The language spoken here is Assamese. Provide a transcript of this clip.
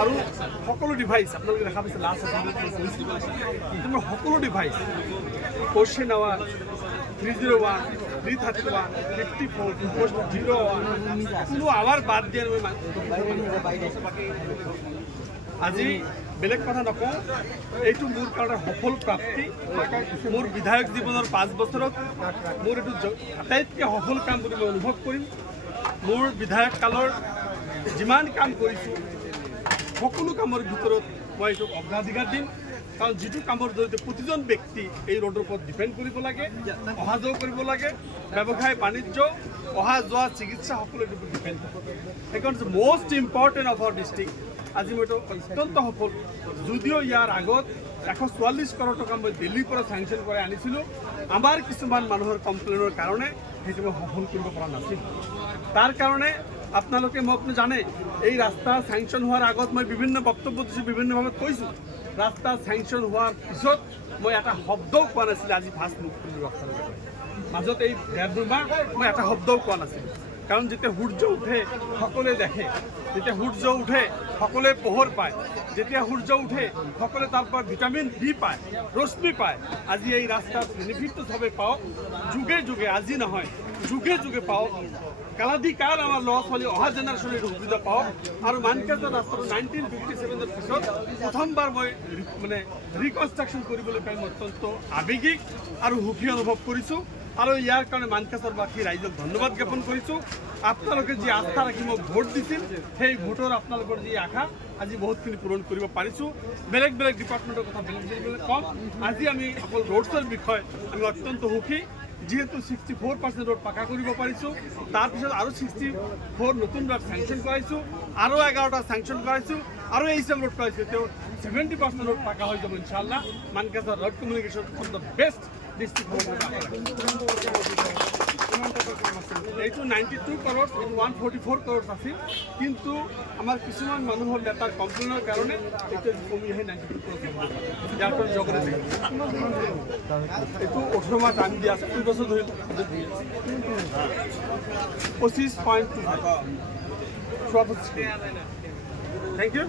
আৰু সকলো ডিভাইচ আপোনালোকে দেখা পাইছে লাষ্ট তোমাৰ সকলো ডিভাইচ 401, 301, 331, 54, 01 কোনো আৱাৰ বাদ দিয়া আজি বেলেগ কথা নকওঁ এইটো মোৰ কাৰণে সফল প্ৰাপ্তি মোৰ বিধায়ক জীৱনৰ 5 বছৰত মোৰ এইটো আটাইতকৈ সফল কাম বুলি মই অনুভৱ কৰিম মোৰ বিধায়ক কালৰ যিমান কাম কৰিছোঁ সকলো কামৰ ভিতৰত মই এইটোক অগ্ৰাধিকাৰ দিম কাৰণ যিটো কামৰ জৰিয়তে প্ৰতিজন ব্যক্তি এই ৰোডৰ ওপৰত ডিপেণ্ড কৰিব লাগে অহা যোৱা কৰিব লাগে ব্যৱসায় বাণিজ্য অহা যোৱা চিকিৎসা সকলো এইটোৰ ওপৰত ডিপেণ্ড কৰে সেইকাৰণে most important of our district আজি মই এইটো অত্যন্ত সফল যদিও ইয়াৰ আগত 144 কৰোৰ টকা মই দিল্লীৰ পৰা চেংচন কৰাই আনিছিলোঁ আমাৰ কিছুমান মানুহৰ কমপ্লেইনৰ কাৰণে সেইটো মই সফল কৰিব পৰা নাছিল তাৰ কাৰণে আপোনালোকে মোক জানে এই ৰাস্তা চেংচন হোৱাৰ আগত মই বিভিন্ন বক্তব্য দিছোঁ বিভিন্নভাৱে কৈছোঁ ৰাস্তা চেংচন হোৱাৰ পিছত মই এটা শব্দও কোৱা নাছিলোঁ আজি ফাৰ্ষ্ট মুখ্যমন্ত্ৰী মাজত এই 1.5 মাহ মই এটা শব্দও কোৱা নাছিলোঁ কাৰণ যেতিয়া সূৰ্য উঠে সকলোৱে দেখে যেতিয়া সূৰ্য উঠে সকলোৱে পোহৰ পায় যেতিয়া সূৰ্য উঠে সকলোৱে তাৰ পৰা ভিটামিন ডি পায় ৰশ্মি পায় আজি এই ৰাস্তাত বেনিফিটটো চবেই পাওক যুগে যুগে আজি নহয় যুগে যুগে পাওক কালাধিকাৰ আমাৰ ল'ৰা ছোৱালী অহা জেনেৰেশ্যনে এইটো সুবিধা পাওক আৰু মানকাছাৰ ৰাস্তাটো 1957ৰ পিছত প্ৰথমবাৰ মই মানে ৰিকনষ্ট্ৰাকশ্যন কৰিবলৈ পাই মই অত্যন্ত আৱেগিক আৰু সুখী অনুভৱ কৰিছোঁ আৰু ইয়াৰ কাৰণে মানকাছাৰবাসী ৰাইজক ধন্যবাদ জ্ঞাপন কৰিছোঁ আপোনালোকে যি আস্থা ৰাখি মোক ভোট দিছিল সেই ভোটৰ আপোনালোকৰ যি আশা আজি বহুতখিনি পূৰণ কৰিব পাৰিছোঁ বেলেগ বেলেগ ডিপাৰ্টমেণ্টৰ কথা বেলেগ বেলেগ কম আজি আমি অকল ৰোডছৰ বিষয়ে আমি অত্যন্ত সুখী যিহেতু 64% ৰোড পাকা কৰিব পাৰিছোঁ তাৰপিছত আৰু 64 নতুন ৰোড চেংচন কৰাইছোঁ আৰু 11টা চেংচন কৰাইছোঁ আৰু এই হিচাপ ৰোড কৰাইছোঁ তেওঁ 70% ৰোড পাকা হৈ যাব ইনশাআল্লাহ Mankachar road communication from the best district এইটো 92 কৰোৰ 144 কৰোৰ আছিল কিন্তু আমাৰ কিছুমান মানুহৰ নেতাৰ কমপ্লেইনৰ কাৰণে এইটো কমি আহে 92 কৰোৰ ইয়াৰ পৰা জগতে এইটো 18 মাহ টাইম দিয়া আছে 2 বছৰ ধৰি 25.2 থেংক ইউ